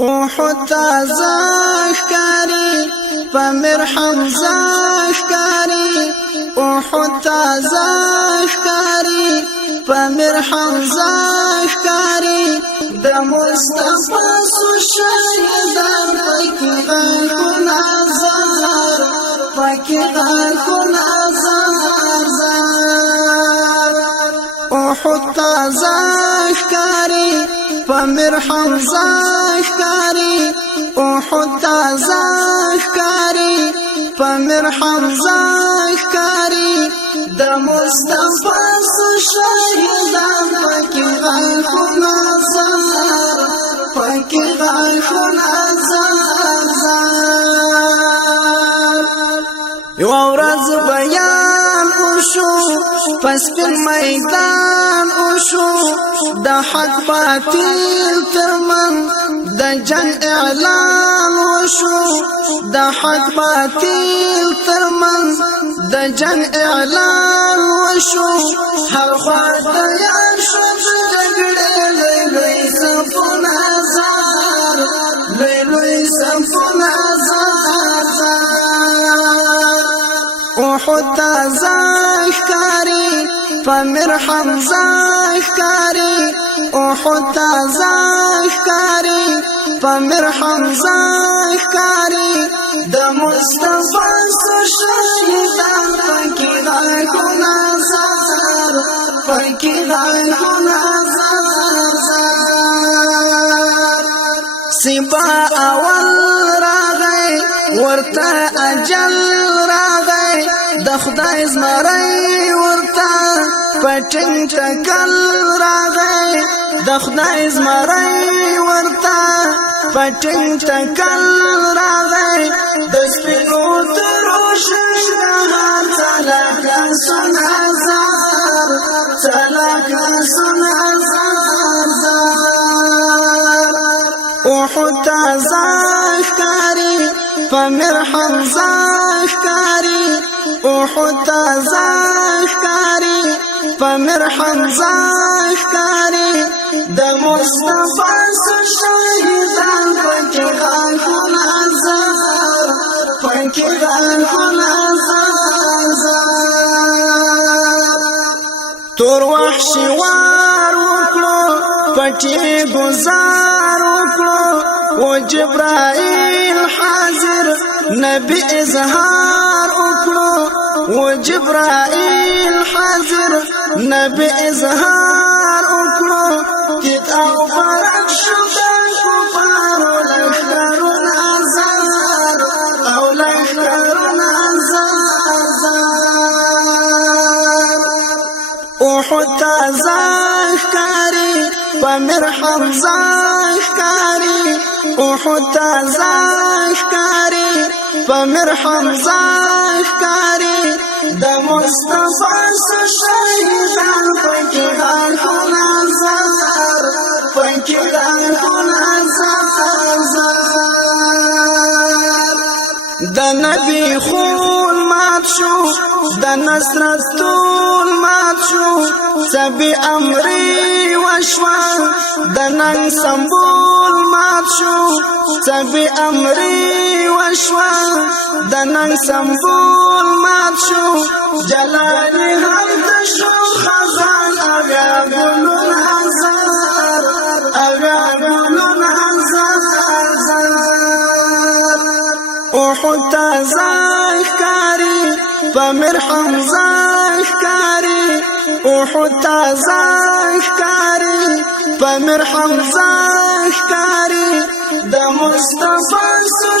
احد تازه ښکاري پامیر حمزه ښکاري احد تازه ښکاري پامیر حمزه ښکاري د مصطفی سو شهیدان پکې غاښونه زار پکې غاښونه زار احد تازه ښکاري پامیر حمزه ښکاري احد تازه ښکاري پامیر حمزه ښکاري د مصطفی سو شهیدان پکې غاښونه زار پکې غاښونه زار یو ورځ بیان وشو پس په میدان وشو د حق باطل ترمن د جنگ اعلان وشو د حق باطل ترمن د جنگ اعلان وشو هر خواته یا شو جګړه لوی صفونه زار لوی صفونه زار احد تازه ښکاري پامیر حمزه ښکاري احد تازه ښکاري پامیر حمزه ښکاري د مصطفی سو شهیدان پکې غاښونه زار پکې غاښونه زار سبا اول راغی ورته اجل راغی د خدای زمری ورته پټنګ ټکل راغی د خدای زمری ورته پټنګ ټکل راغی د سپینو ترو شهیدان څلکه سونه زار څلکه سونه زار احد تازه ښکاري پامیر حمزه ښکاري احد تازه ښکاري پامیر حمزه ښکاري د مصطفی سو شهیدان پکې غاښونه زار پکې غاښونه زار تور وحشي وار وکړو پټي گزار وکړو و جبرائیل حاضر نبی اظهار وکړو و جبرائیل حاضر نبی اظهار وکړو کتاب فرق شو د کفارو لښکرونه زار او لښکرونه زار احد تازه ښکاري پامیر حمزه ښکاري احد تازه ښکاري پامیر حمزه ښکاري د مصطفی سو شهیدان پکې غاښونه زار پکې غاښونه زار د نبی خون مات شو د نصرت طول مات شو سبي امري وشوا د نن سمبول مات شو سبي امري وشوا د نن سمبول مات شو جلالي هم د شو خزان اغا ګلون هزار اغا ګلون هزار احد تازه ښکاري پامیر حمزه ښکاري احد تازه ښکاري پامیر حمزه ښکاري د مصطفی سو